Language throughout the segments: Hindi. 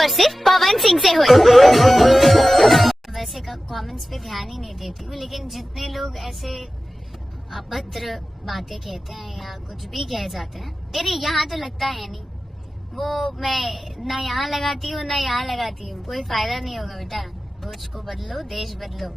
और सिर्फ पवन सिंह से हुए। वैसे कमेंट्स पे ध्यान ही नहीं देती हूँ, लेकिन जितने लोग ऐसे अभद्र बातें कहते हैं या कुछ भी कह जाते हैं, मेरे यहाँ तो लगता है नहीं, वो मैं ना यहाँ लगाती हूँ ना यहाँ लगाती हूँ, कोई फायदा नहीं होगा बेटा। सोच को बदलो, देश बदलो,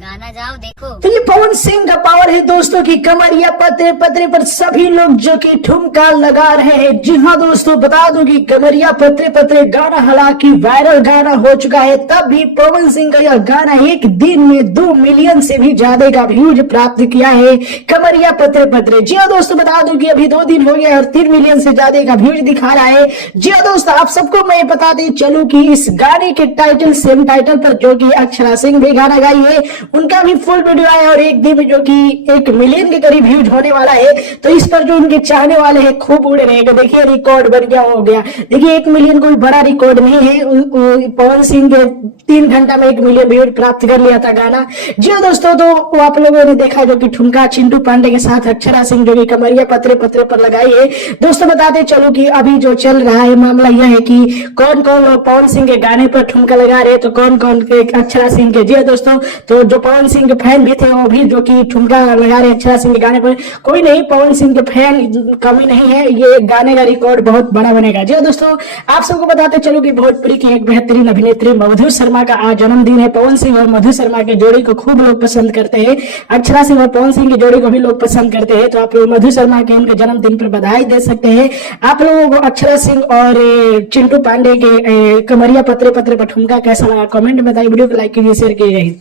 गाना जाओ देखो। तो ये पवन सिंह का पावर है दोस्तों की कमरिया पतरे पतरे पर सभी लोग जो कि ठुमका लगा रहे हैं। जी हाँ दोस्तों, बता दूं कि कमरिया पतरे पतरे गाना हालांकि वायरल गाना हो चुका है, तब भी पवन सिंह का यह गाना एक दिन में 2 मिलियन से भी ज्यादा का व्यूज प्राप्त किया है। कमरिया पतरे पतरे, जी हाँ दोस्तों, बता दूं कि अभी 2 दिन हो गया और 3 मिलियन से ज्यादा का व्यूज दिखा रहा है। जी हाँ दोस्तों, आप सबको मैं बताते चलूं कि इस गाने के टाइटल सेम टाइटल पर जो कि अक्षरा सिंह भी गाना गाई है, उनका भी फुल वीडियो आया और एक दिन में जो कि 1 मिलियन के करीब व्यूज होने वाला है। तो इस पर जो उनके चाहने वाले हैं खूब उड़ रहे हैं। देखिए रिकॉर्ड बन गया, हो गया। देखिए 1 मिलियन कोई बड़ा रिकॉर्ड नहीं है। पवन सिंह के 3 घंटा में 1 मिलियन व्यूज प्राप्त कर लिया था गाना। जी हाँ दोस्तों, तो आप लोगों ने देखा जो कि ठुमका चिंटू पांडे के साथ अक्षरा सिंह जो कि कमरिया पतरे पतरे पर लगाई है। दोस्तों बताते चलो कि अभी जो चल रहा है मामला यह है कि कौन कौन पवन सिंह के गाने पर ठुमका लगा रहे, तो कौन कौन अक्षरा सिंह के। जी हाँ दोस्तों, तो जो पवन सिंह के फैन भी थे वो भी जो कि ठुमका लगा रहे अक्षरा सिंह के गाने पर। कोई नहीं, पवन सिंह के फैन कमी नहीं है, ये गाने का रिकॉर्ड बहुत बड़ा बनेगा। जी दोस्तों, आप सबको बताते चलो कि भोजपुरी की एक बेहतरीन अभिनेत्री मधु शर्मा का आज जन्मदिन है। पवन सिंह और मधु शर्मा की जोड़ी को खूब लोग पसंद करते हैं। अक्षरा सिंह और पवन सिंह की जोड़ी को भी लोग पसंद करते हैं। तो आप लोग मधु शर्मा के उनके जन्मदिन पर बधाई दे सकते हैं। आप लोगों को अक्षरा सिंह और चिंटू पांडे के कमरिया पतरे पतरे पर ठुमका कैसा लगा कमेंट में बताइए। वीडियो को लाइक कीजिए, शेयर कीजिए।